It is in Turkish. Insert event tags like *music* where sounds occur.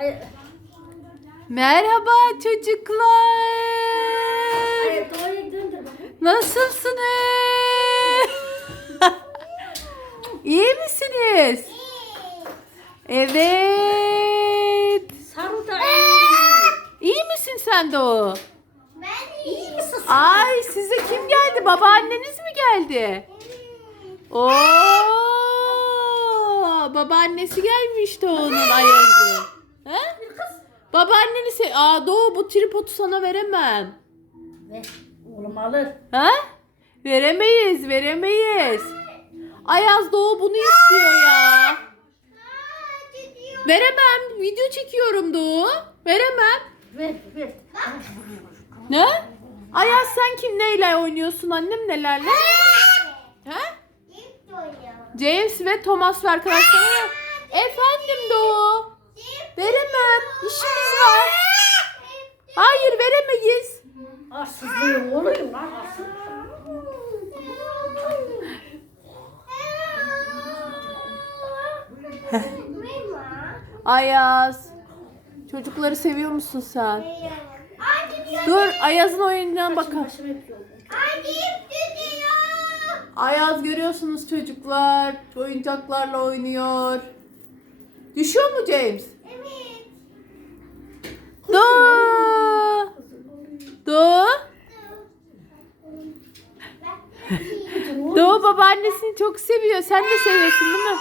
Ay, Merhaba çocuklar. ay. Nasılsınız? *laughs* İyi misiniz? Evet. İyi misin sen de o? Ben iyi misin? Ay size kim geldi? Babaanneniz mi geldi? Oo! Babaannesi gelmişti onun Ayaz'ı. He? Babaanneni se Aa Doğu bu tripodu sana veremem. Ve oğlum alır. Ha? Veremeyiz, veremeyiz. Ayaz Doğu bunu istiyor ya. Veremem. Video çekiyorum Doğu. Veremem. Ver ver. Ne? Ayaz sen kim neyle oynuyorsun annem nelerle? Ha? James ve Thomas ve arkadaşları. Efendim Doğu. Veremem. İşimiz var. Hayır veremeyiz. Arsızlığım olayım lan arsız. Ayaz. Çocukları seviyor musun sen? Dur Ayaz'ın oyunundan bakalım. Ayaz görüyorsunuz çocuklar. Oyuncaklarla oynuyor. Düşüyor mu James? Doğu. Doğu. Doğu babaannesini çok seviyor. Sen de seviyorsun değil mi?